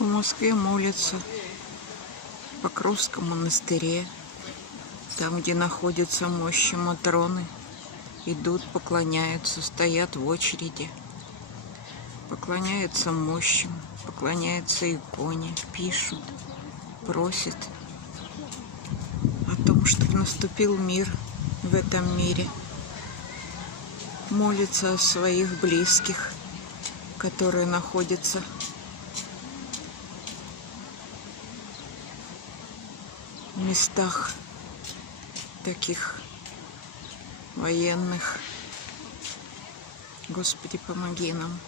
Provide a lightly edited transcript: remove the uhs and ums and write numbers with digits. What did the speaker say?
В Москве молятся в Покровском монастыре, там, где находятся мощи Матроны. Идут, поклоняются, стоят в очереди, поклоняются мощам, поклоняются иконе, пишут, просят о том, чтобы наступил мир в этом мире. Молятся о своих близких, которые находятся в местах таких военных. Господи, помоги нам.